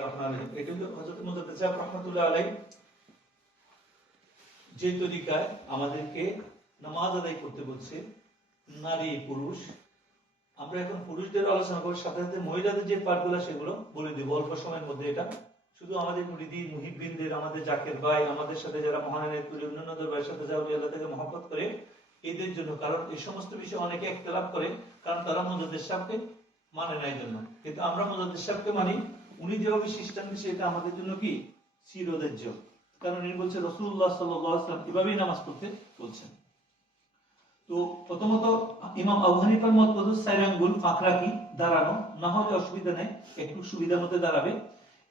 এটা হলো হযরত মুজাদ্দিদ সাহেব রাহমাতুল্লাহ আলাইহি যে তরিকায় আমাদেরকে নামাজ আদায় করতে বলছে, নারী পুরুষ। আমরা এখন পুরুষদের আলোচনা করব, সাথে সাথে মহিলাদের যে পাঠগুলো সেগুলো বলে দেব অল্প সময়ের মধ্যে। এটা শুধু আমাদের মুরিদি মুহিব্বিনদের, আমাদের জাকের ভাই, আমাদের সাথে যারা মহানের তুলে অন্যান্য দরবারের সাথে যারা আল্লাহ থেকে মহব্বত করে এদের জন্য। কারণ এই সমস্ত বিষয়ে অনেকে ইখতিলাফ করে, কারণ তারা মুজাদ্দিদ সাহেবকে মানে না এই জন্য। কিন্তু আমরা মুজাদ্দিদ সাহেবকে মানি, উনি যেভাবে সিস্টেম দিয়েছে এটা আমাদের জন্য কি চিরদার্য। কারণ উনি বলছে রাসূলুল্লাহ সাল্লাল্লাহু আলাইহি ওয়াসাল্লাম এভাবেই নামাজ পড়তে বলছেন। তো প্রথমত ইমাম আবু হানিফার মত হলো 4 আঙ্গুল ফাঁক রাখি দাঁড়ানো, না হলে অসুবিধা নেই, একটু সুবিধার মধ্যে দাঁড়াবে।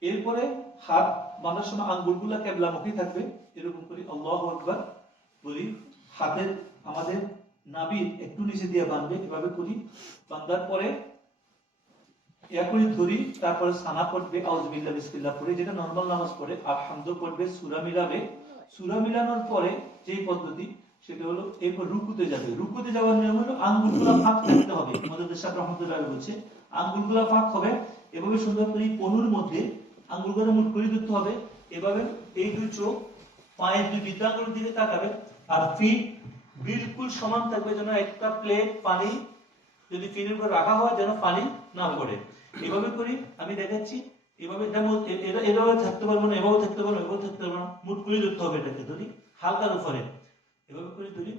এরপরে হাত বাঁধার সময় আঙ্গুলগুলো কিবলামুখী থাকবে, এরকম করে আল্লাহু আকবার বলি। হাতের আমাদের নাভির একটু নিচে দিয়ে বাঁধবে, এভাবে করি। বাঁধার পরে ধরি, তারপরে সানা পড়বে, আউযুবিল্লাহি বিসমিল্লাহ পড়ে, যেটা নরমাল নামাজ পড়ে, আলহামদু পড়বে, সূরা মিলাবে। সূরা মিলানোর পরে যেই পদ্ধতি সেটা হলো এরপর রুকুতে যাবে। রুকুতে যাওয়ার নিয়ম হলো আঙ্গুলগুলো ফাঁক থাকতে হবে। মুজাদ্দিদ সাহেব রাহমাতুল্লাহ আলাইহি বলছে আঙ্গুলগুলো ফাঁক হবে, এভাবে সুন্দর করে পনুর মধ্যে আঙ্গুলগুলো মুঠ করে দিতে হবে। এভাবে এই দুই চোখ পায়ের দুই বৃদ্ধাঙ্গুলের দিকে তাকাবে, আর ফিট বিলকুল সমান থাকবে, যেন একটা প্লেট পানি যদি ফিনের উপর রাখা হয় যেন পানি না পড়ে। এভাবে করি, আমি দেখাচ্ছি। এভাবে এভাবে থাকতে পারবো না, এভাবে থাকতে পারবো, এভাবে থাকতে পারবো না, মুঠ করে ধরতে হবে এটাকে। ধরি হালকার উপরে, এভাবে করে ধরি,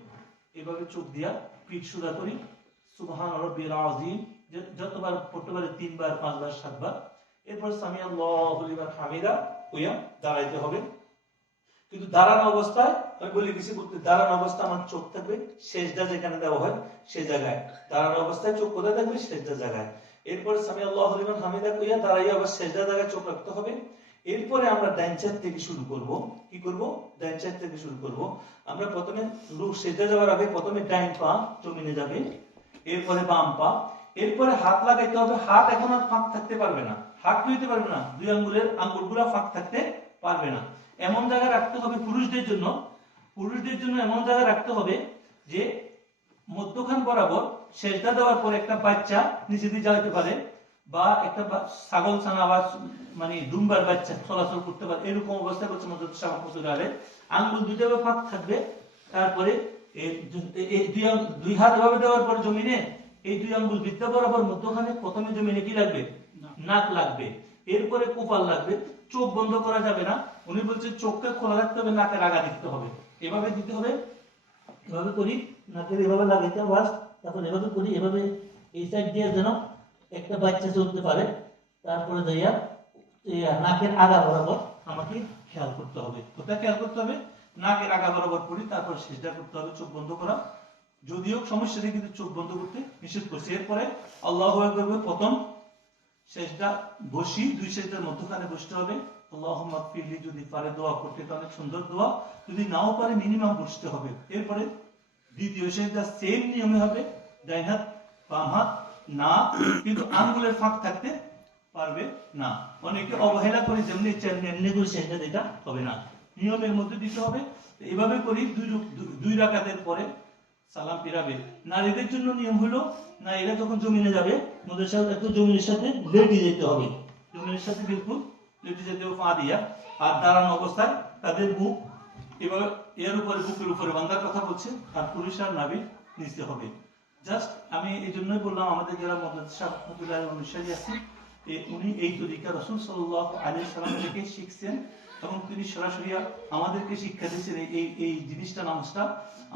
এভাবে চোখ দিয়া পিঠ সোজা করি, সুবহান রাব্বিল আযীম যতবার পড়তে পারে 3 বার 5 বার 7 বার। এরপর সামি আল্লাহু লিমান হামিদা কইয়া দাঁড়াইতে হবে। কিন্তু দাঁড়ানো অবস্থায় আমি বলে গেছি, বলতে দাঁড়ানো অবস্থায় আমার চোখ থাকবে সেজদা যেখানে দেওয়া হয় সেই জায়গায়। দাঁড়ানো অবস্থায় চোখ কোথায় থাকবে? সেজদা জায়গায়। এরপর সামি আল্লাহু লিমান হামিদা কইয়া দাঁড়াইয়া আবার সেজদা জায়গায় চোখ রাখতে হবে। এরপরে আমরা ডান সাইড থেকে শুরু করব। কি করব? ডান সাইড থেকে শুরু করব। আমরা প্রথমে সেজদা যাওয়ার আগে প্রথমে ডান পা জমিনে যাবে, এরপরে বাম পা, এরপরে হাত লাগাইতে হবে। হাত এখন আর ফাঁক থাকতে পারবে না, হাত লইতে পারবে না, দুই আঙ্গুলের আঙ্গুলগুলো ফাঁক থাকতে পারবে না। এমন জায়গায় রাখতে হবে পুরুষদের জন্য এমন জায়গায় রাখতে হবে যে মধ্যখান বরাবর। সেজদা দেওয়ার পরে একটা বাচ্চা নিচে দিয়ে যাইতে পারে, বা একটা ছাগল ছানা বা মানে দুম্বার বাচ্চা চলাচল করতে পারে, এরকম অবস্থা করছে মুজাদ্দিদ সাহেব রাহমাতুল্লাহ আলাইহি। আঙ্গুল দুইটা ফাঁক থাকবে। তারপরে দুই হাত এভাবে দেওয়ার পরে জমিনে এই দুই আঙ্গুল বৃদ্ধা বরাবর মধ্যখানে প্রথমে জমিনে কি লাগবে? নাক লাগবে। এরপরে কপাল লাগবে। চোখ বন্ধ করা যাবে না। উনি বলছেন চোখকে খোলা রাখতে হবে, নাকের আগা দিতে হবে, এভাবে দিতে হবে। এভাবে করি, নাকের এভাবে লাগাইতে হবে, তারপর এভাবে করি, এভাবে এই সাইড দিয়ে যেন একটা বাচ্চা চলতে পারে। তারপরে যাইয়া নাকের আগা বরাবর আমাকে খেয়াল করতে হবে। কোথায় খেয়াল করতে হবে? নাকের আগা বরাবর করি, তারপর সিজদা করতে হবে, চোখ বন্ধ করা। যদিও সমস্যা নেই, কিন্তু চোখ বন্ধ করতে নিষেধ করছে। এরপরে আল্লাহু আকবার প্রথম সেজদা বসি, দুই সেজদার মধ্যখানে বসতে হবে। আল্লাহুম্মা গফিরলি যদি পারে দোয়া করতে, এটা অনেক সুন্দর দোয়া। যদি নাও পারে মিনিমাম বসতে হবে। এরপরে দ্বিতীয় সেজদা সেম নিয়মে হবে, ডান হাত বাম হাত না, কিন্তু আঙ্গুলের ফাঁক থাকতে পারবে না। অনেকে অবহেলা করে যেমনি এমনি করে সেজদা দিতে হবে না, নিয়মের মধ্যে দিতে হবে। এভাবে করি দুই রাকাতের পরে সালাম ফিরাবে। নারীদের জন্য নিয়ম হলো, নারীরা যখন জমিনে যাবে জমিনের সাথে লেটে যেতে হবে, জমিনের সাথে বিলকুল লেটে যেতে হবে পা দিয়া। আর দাঁড়ানো অবস্থায় তাদের বুক এবার এর উপরে, বুকের উপরে বান্ধার কথা বলছে, আর পুরুষ আর নাভির নিচে হবে। জাস্ট আমি এই জন্যই বললাম, আমাদের যারা মুজাদ্দিদ সাহেব রাহমাতুল্লাহ আলাইহি অনুসারী আছেন, উনি এই তরিকা রাসূল সাল্লাল্লাহু আলাইহি ওয়াসাল্লাম থেকে শিখছেন, এবং তিনি সরাসরি আমাদেরকে শিক্ষা দিয়েছেন। এই জিনিসটা, নামাজটা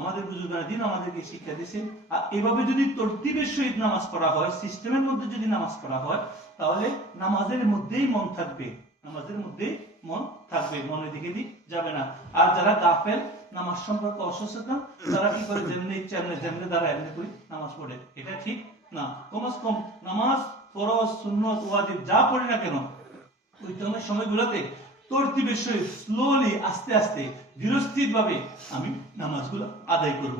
আমাদের বুজুর্গরা দিন আমাদেরকে শিক্ষা দিয়েছেন। আর এভাবে যদি তরতিবের সহিত নামাজ পড়া হয়, সিস্টেমের মধ্যে যদি নামাজ পড়া হয়, তাহলে নামাজের মধ্যেই মন থাকবে, নামাজের মধ্যেই মন থাকবে, মনের দিকে যাবে না। আর যারা গাফেল, নামাজ সম্পর্কে অসচেতন, তারা কি করে? যেমনি ইচ্ছা যেমনি দ্বারা এমনি করে নামাজ পড়ে। এটা ঠিক না। কমস কম নামাজ ফরজ, সুন্নত, ওয়াজিব যা পড়ি না কেন, ওই সময়গুলোতে তরতিবের সহিত স্লোলি, আস্তে আস্তে, ধীরস্থির ভাবে আমি নামাজগুলো আদায় করব।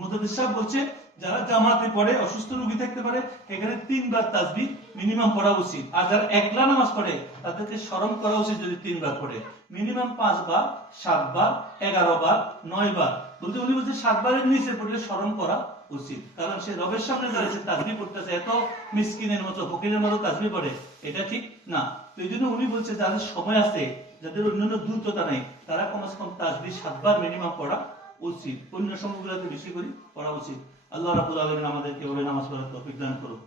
মুজাদ্দিদ সাহেব বলছে, যারা জামাতে পড়ে, অসুস্থ রোগী থাকতে পারে, এখানে 3 বার তাসবিহ মিনিমাম পড়া উচিত। আর যারা একলা নামাজ পড়ে, তাদেরকে স্মরণ করা উচিত যদি 3 বার পড়ে, মিনিমাম 5 বার, 7 বার, 11 বার, 9 বার। বলতে উনি বলছে 7 বারের নিচে পড়লে স্মরণ করা উচিত, কারণ সে রবের সামনে দাঁড়িয়েছে, তাসবিহ পড়তেছে। এত মিসকিনের মতো, ফকিরের মতো তাসবিহ পড়ে, এটা ঠিক না। তো এই জন্য উনি বলছে যাদের সময় আছে, যাদের অন্যান্য দ্রুততা নেই, তারা কমসে কম তাসবিহ 7 বার মিনিমাম পড়া উচিত, অন্য সময়গুলোতে বেশি করে পড়া উচিত। আল্লাহ রাব্বুল আলামিন আমাদেরকে এভাবে নামাজ পড়ার তৌফিক দান করুন।